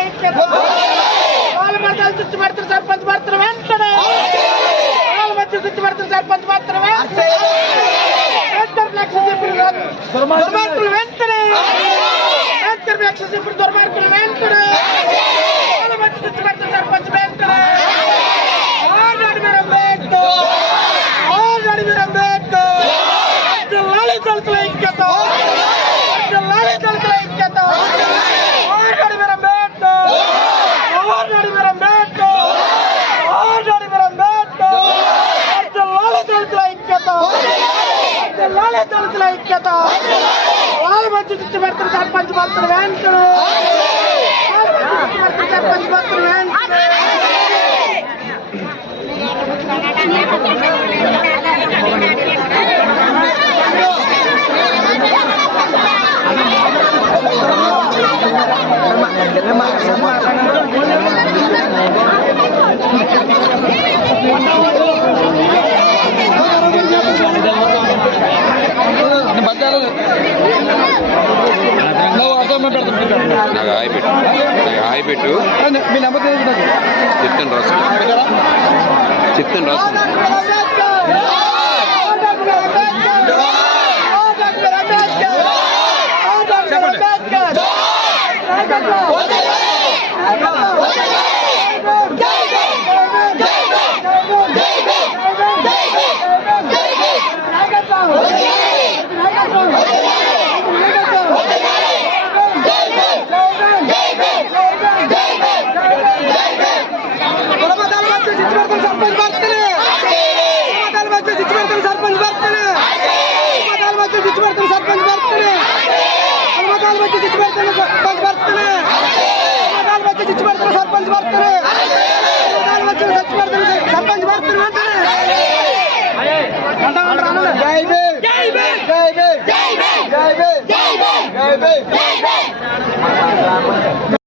ఐక్యత వాళ్ళ మధ్య చుచ్చు పెడుతున్న సర్పంచ్ భర్తలు వెంటనే వాళ్ళ మధ్య చుచ్చు పెడుతున్న సర్పంచ్ భర్తలు దుర్మార్గులు వెంటనే. వెంటనే. దుర్మార్గులు వెంటనే వాళ్ళ మధ్య చుచ్చు పెడుతున్న సర్పంచ్ వెంటనే ఆనాడు మీరు జిల్లాలి దళితుల ఐక్యత. వాళ్ళ మధ్య చుచ్చు పెడుతున్న సర్పంచ్ భక్తులు వెంటనే సర్పంచ్ భక్తులు వెంటనే నాకు హాయ్ పెట్టు. నాకు హాయ్ పెట్టు. మీ నెంబర్ చెప్తాను రాసు. చెప్తాను రాసు. సర్పంచ్ ಬರ್ತಾನೆ ಸರ್ ಬಂದ್ ಬರ್ತಾನೆ ಕಾಲ್ ಬಚ್ಚಿ ಚುಚ್ಚು ಬರ್ತಾನೆ ಬಂದ್ ಬರ್ತಾನೆ ಕಾಲ್ ಬಚ್ಚಿ ಚುಚ್ಚು ಬರ್ತಾನೆ ಸರ್ಪಂಚ್ ಬರ್ತಾನೆ ಕಾಲ್ ಬಚ್ಚಿ ಚುಚ್ಚು ಬರ್ತಾನೆ ಸರ್ಪಂಚ್ ಬರ್ತಾನೆ ಅಂತಾನೆ ಜೈ ಬೇ ಜೈ ಬೇ ಜೈ ಬೇ ಜೈ ಬೇ ಜೈ ಬೇ ಜೈ ಬೇ ಜೈ ಬೇ